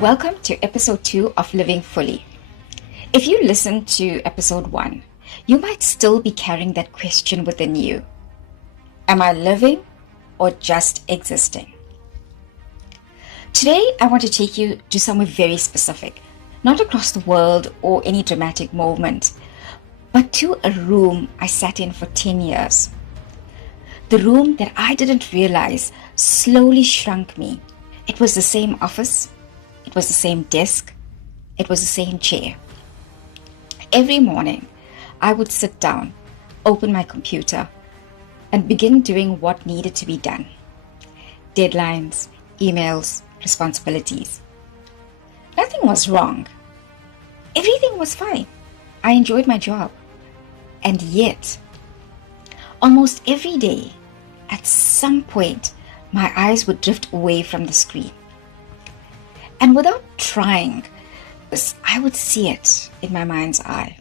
Welcome to episode 2 of Living Fully. If you listened to episode 1, you might still be carrying that question within you. Am I living or just existing? Today, I want to take you to somewhere very specific, not across the world or any dramatic moment, but to a room I sat in for 10 years. The room that I didn't realize slowly shrunk me. It was the same office. It was the same desk. It was the same chair. Every morning, I would sit down, open my computer, and begin doing what needed to be done. Deadlines, emails, responsibilities. Nothing was wrong. Everything was fine. I enjoyed my job. And yet, almost every day, at some point, my eyes would drift away from the screen. And without trying, I would see it in my mind's eye.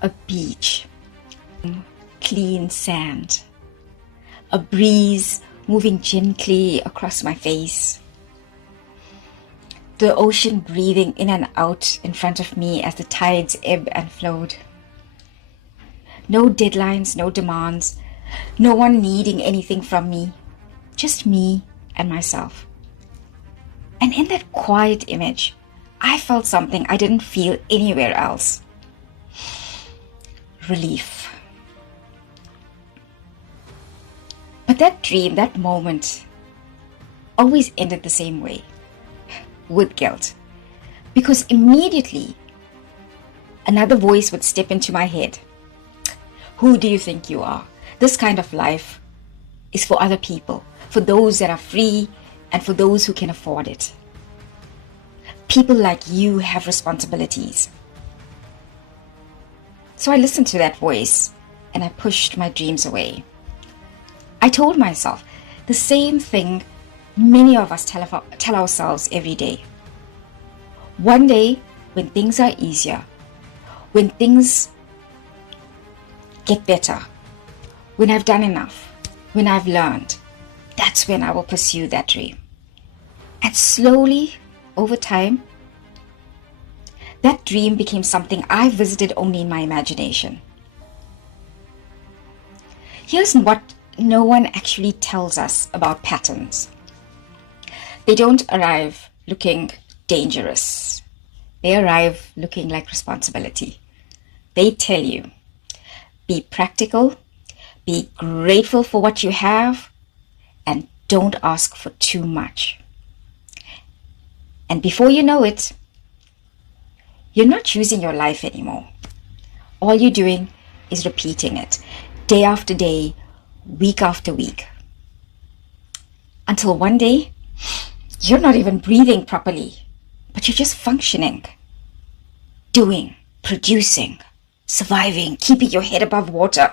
A beach, clean sand, a breeze moving gently across my face, the ocean breathing in and out in front of me as the tides ebb and flowed. No deadlines, no demands, no one needing anything from me, just me and myself. And in that quiet image, I felt something I didn't feel anywhere else. Relief. But that dream, that moment, always ended the same way, with guilt. Because immediately, another voice would step into my head. Who do you think you are? This kind of life is for other people, for those that are free, and for those who can afford it. People like you have responsibilities. So I listened to that voice and I pushed my dreams away. I told myself the same thing many of us tell ourselves every day. One day, when things are easier, when things get better, when I've done enough, when I've learned, that's when I will pursue that dream. And slowly, over time, that dream became something I visited only in my imagination. Here's what no one actually tells us about patterns. They don't arrive looking dangerous. They arrive looking like responsibility. They tell you, be practical, be grateful for what you have, and don't ask for too much. And before you know it, you're not choosing your life anymore. All you're doing is repeating it, day after day, week after week. Until one day, you're not even breathing properly, but you're just functioning, doing, producing, surviving, keeping your head above water.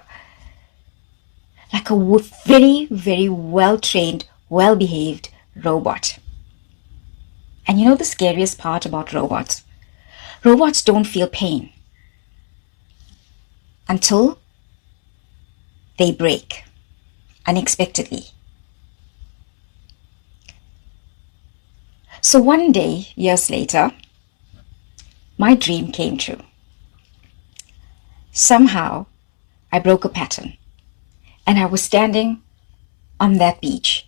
Like a very, very well-trained, well-behaved robot. And you know the scariest part about robots? Robots don't feel pain until they break unexpectedly. So one day, years later, my dream came true. Somehow, I broke a pattern and I was standing on that beach,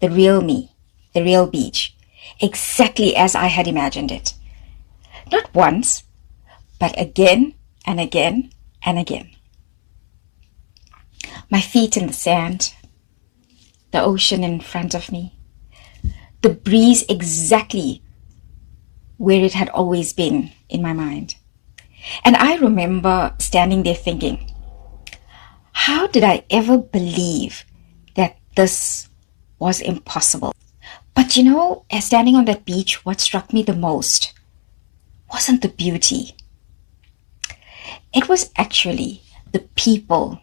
the real me, the real beach, exactly as I had imagined it. Not once, but again and again and again. My feet in the sand, the ocean in front of me, the breeze exactly where it had always been in my mind. And I remember standing there thinking, how did I ever believe that this was impossible? But you know, as standing on that beach, what struck me the most wasn't the beauty. It was actually the people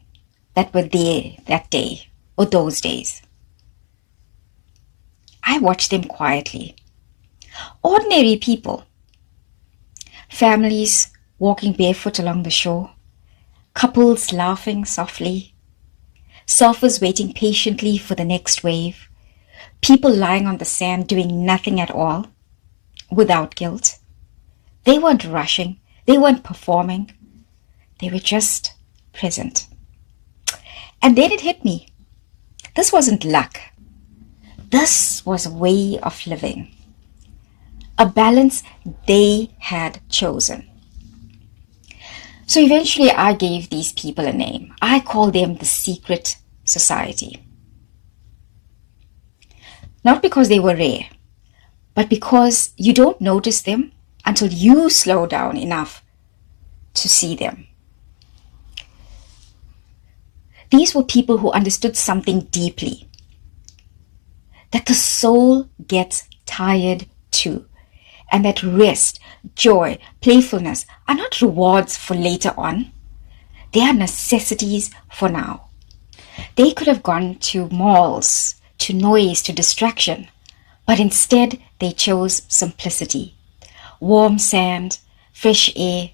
that were there that day or those days. I watched them quietly. Ordinary people. Families walking barefoot along the shore. Couples laughing softly. Surfers waiting patiently for the next wave. People lying on the sand doing nothing at all. without guilt. They weren't rushing. They weren't performing. They were just present. And then it hit me. This wasn't luck. This was a way of living. A balance they had chosen. So eventually I gave these people a name. I called them the Secret Society. Not because they were rare, but because you don't notice them until you slow down enough to see them. These were people who understood something deeply, that the soul gets tired too, and that rest, joy, playfulness are not rewards for later on. They are necessities for now. They could have gone to malls, to noise, to distraction, but instead they chose simplicity. Warm sand, fresh air,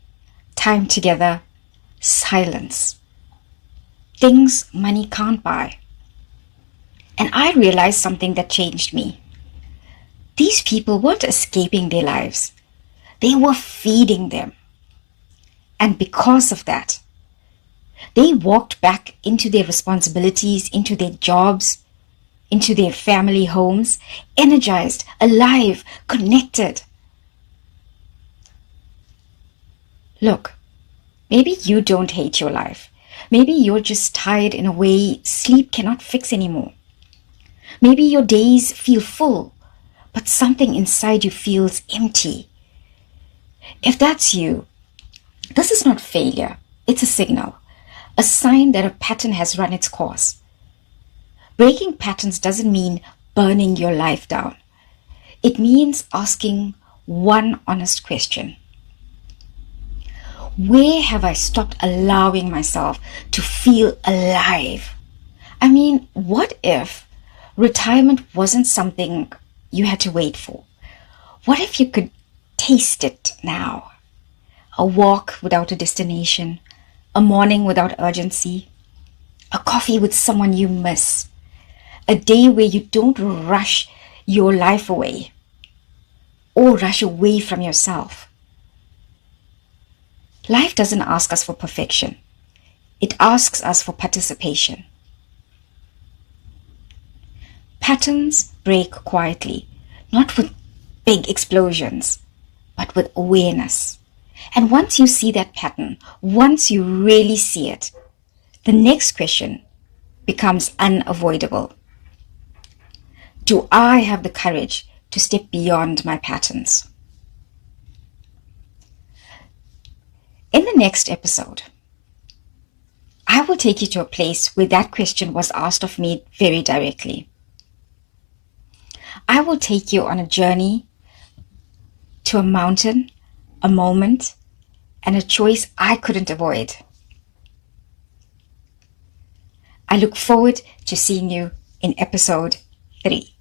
time together, silence. Things money can't buy. And I realized something that changed me. These people weren't escaping their lives. They were feeding them. And because of that, they walked back into their responsibilities, into their jobs, into their family homes, energized, alive, connected. Look, maybe you don't hate your life. Maybe you're just tired in a way sleep cannot fix anymore. Maybe your days feel full, but something inside you feels empty. If that's you, this is not failure. It's a signal, a sign that a pattern has run its course. Breaking patterns doesn't mean burning your life down. It means asking one honest question. Where have I stopped allowing myself to feel alive? I mean, what if retirement wasn't something you had to wait for? What if you could taste it now? A walk without a destination, a morning without urgency, a coffee with someone you miss, a day where you don't rush your life away or rush away from yourself. Life doesn't ask us for perfection. It asks us for participation. Patterns break quietly, not with big explosions, but with awareness. And once you see that pattern, once you really see it, the next question becomes unavoidable. Do I have the courage to step beyond my patterns? In the next episode, I will take you to a place where that question was asked of me very directly. I will take you on a journey to a mountain, a moment, and a choice I couldn't avoid. I look forward to seeing you in episode 3.